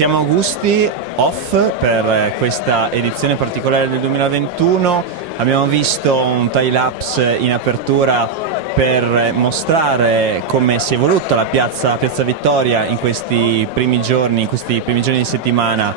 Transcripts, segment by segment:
Siamo a Gusti Off per questa edizione particolare del 2021. Abbiamo visto un time-lapse in apertura per mostrare come si è evoluta la Piazza Vittoria in questi primi giorni di settimana,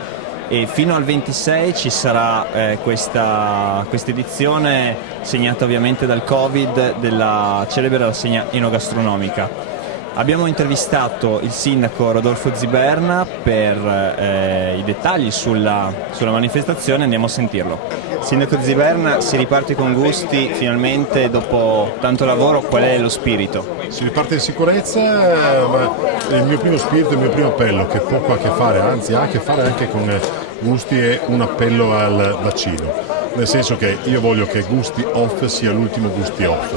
e fino al 26 ci sarà questa edizione segnata ovviamente dal Covid della celebre rassegna enogastronomica. Abbiamo intervistato il sindaco Rodolfo Ziberna per i dettagli sulla manifestazione. Andiamo a sentirlo. Sindaco Ziberna, si riparte con Gusti finalmente dopo tanto lavoro. Qual è lo spirito? Si riparte in sicurezza, ma il mio primo spirito, il mio primo appello, che poco ha a che fare, anzi ha a che fare anche con Gusti, è un appello al vaccino. Nel senso che io voglio che Gusti Off sia l'ultimo Gusti Off.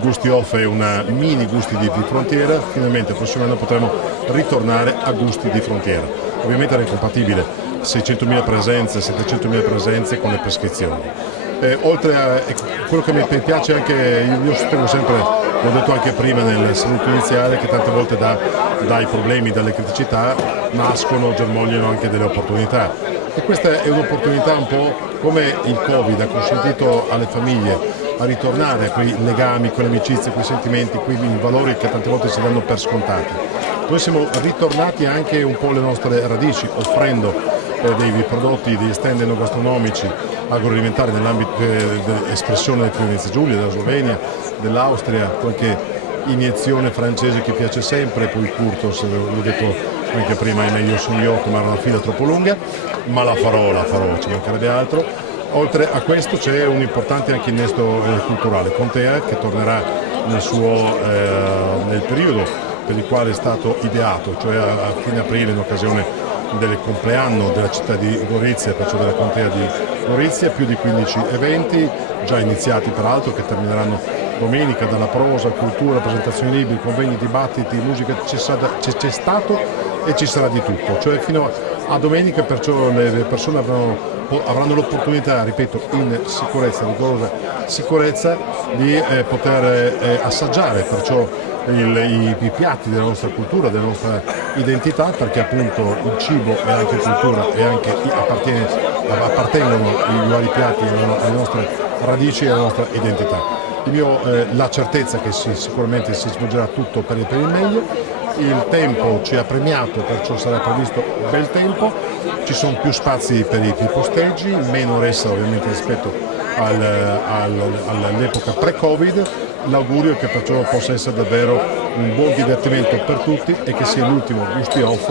Gusti Off è una mini Gusti di frontiera, finalmente il prossimo anno potremo ritornare a Gusti di frontiera. Ovviamente era incompatibile 600.000 presenze, 700.000 presenze con le prescrizioni. Oltre a quello che mi piace anche, io sostengo sempre, l'ho detto anche prima nel saluto iniziale, che tante volte dai problemi, dalle criticità nascono, germogliano anche delle opportunità. E questa è un'opportunità un po' come il Covid ha consentito alle famiglie a ritornare a quei legami, quelle amicizie, quei sentimenti, quei valori che tante volte si danno per scontati. Noi siamo ritornati anche un po' alle nostre radici, offrendo dei prodotti, degli stand enogastronomici, agroalimentari nell'ambito dell'espressione del Friuli-Venezia Giulia, della Slovenia, dell'Austria, qualche iniezione francese che piace sempre, poi il Curtos, l'ho detto anche prima, è meglio sul yacht, ma era una fila troppo lunga, ma la farò, ci mancherebbe altro. Oltre a questo c'è un importante anche innesto culturale, Contea, che tornerà nel periodo per il quale è stato ideato, cioè a fine aprile, in occasione del compleanno della città di Gorizia, perciò della Contea di Gorizia, più di 15 eventi, già iniziati peraltro, che termineranno domenica, dalla prosa, cultura, presentazioni libri, convegni, dibattiti, musica, c'è stato e ci sarà di tutto, cioè fino a domenica, perciò le persone avranno l'opportunità, ripeto, in sicurezza, rigorosa sicurezza, di poter assaggiare perciò i piatti della nostra cultura, della nostra identità, perché appunto il cibo è anche cultura e anche appartengono i vari piatti alle nostre radici e alla nostra identità. La certezza che sicuramente si svolgerà tutto per il meglio. Il tempo ci ha premiato, perciò sarà previsto bel tempo, ci sono più spazi per i posteggi, meno ressa ovviamente rispetto all'epoca pre-Covid. L'augurio è che perciò possa essere davvero un buon divertimento per tutti e che sia l'ultimo Gusti Off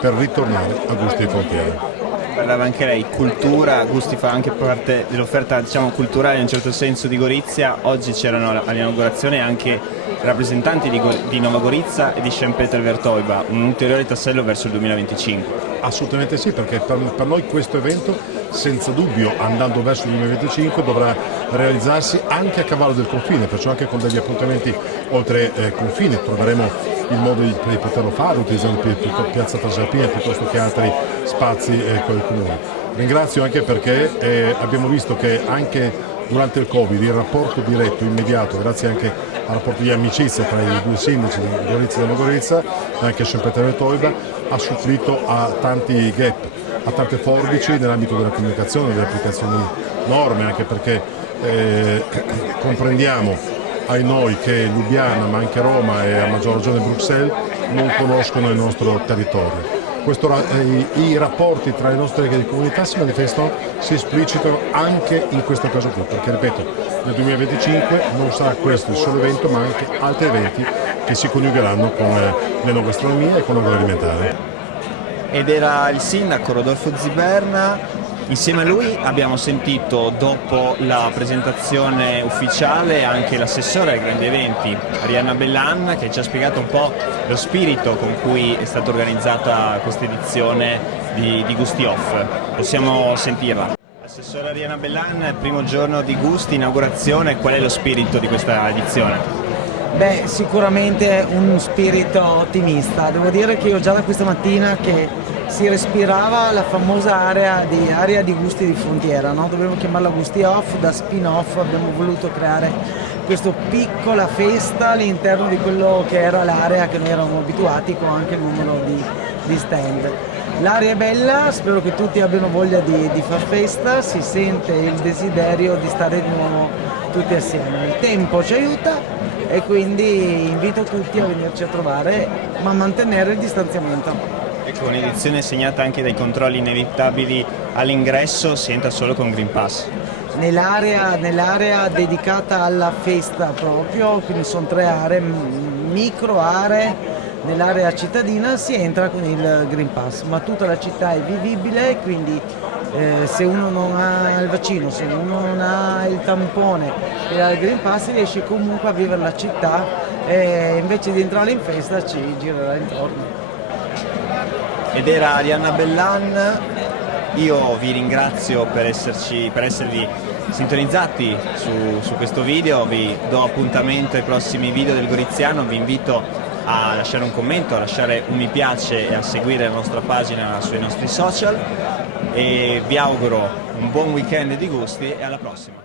per ritornare a Gusti di frontiera. Parlava anche lei, cultura, Gusti fa anche parte dell'offerta, diciamo, culturale in un certo senso di Gorizia. Oggi c'erano all'inaugurazione anche rappresentanti di Nova Gorizia e di Szentpéter-Wertőbe, un ulteriore tassello verso il 2025. Assolutamente sì, perché per noi questo evento, senza dubbio, andando verso il 2025, dovrà realizzarsi anche a cavallo del confine, perciò anche con degli appuntamenti oltre confine. Troveremo il modo di poterlo fare utilizzando Piazza Trasalpina piuttosto che altri spazi con il comune. Ringrazio anche perché abbiamo visto che anche durante il Covid il rapporto diretto, immediato, grazie anche al rapporto di amicizia tra i due sindaci di Gorizia e Nova Gorizia e anche Szentpéter-Wertőbe, ha supplito a tanti gap, a tante forbici nell'ambito della comunicazione, delle applicazioni norme, anche perché comprendiamo ai noi che Lubiana, ma anche Roma e a maggior ragione Bruxelles non conoscono il nostro territorio. I rapporti tra le nostre comunità si manifestano, si esplicitano anche in questo caso qui, perché ripeto, nel 2025 non sarà questo il solo evento, ma anche altri eventi che si coniugheranno con l'enogastronomia e con l'agroalimentare. Ed era il sindaco Rodolfo Ziberna. Insieme a lui abbiamo sentito, dopo la presentazione ufficiale, anche l'assessore ai grandi eventi, Arianna Bellan, che ci ha spiegato un po' lo spirito con cui è stata organizzata questa edizione di Gusti Off. Possiamo sentirla. Assessore Arianna Bellan, primo giorno di Gusti, inaugurazione, qual è lo spirito di questa edizione? Beh, sicuramente un spirito ottimista. Devo dire che io già da questa mattina che si respirava la famosa area di Gusti di frontiera, no? Dovevo chiamarla Gusti Off, da spin-off abbiamo voluto creare questa piccola festa all'interno di quello che era l'area che noi eravamo abituati, con anche il numero di stand. L'aria è bella, spero che tutti abbiano voglia di far festa, si sente il desiderio di stare di nuovo tutti assieme. Il tempo ci aiuta e quindi invito tutti a venirci a trovare, ma a mantenere il distanziamento. Ecco, un'edizione segnata anche dai controlli inevitabili all'ingresso, si entra solo con Green Pass. Nell'area dedicata alla festa proprio, quindi sono 3 aree, micro aree. Nell'area cittadina si entra con il Green Pass, ma tutta la città è vivibile, quindi se uno non ha il vaccino, se uno non ha il tampone e ha il Green Pass, riesce comunque a vivere la città e invece di entrare in festa ci girerà intorno. Ed era Arianna Bellan, io vi ringrazio per esservi sintonizzati su questo video, vi do appuntamento ai prossimi video del Goriziano, vi invito a lasciare un commento, a lasciare un mi piace e a seguire la nostra pagina sui nostri social e vi auguro un buon weekend di gusti e alla prossima.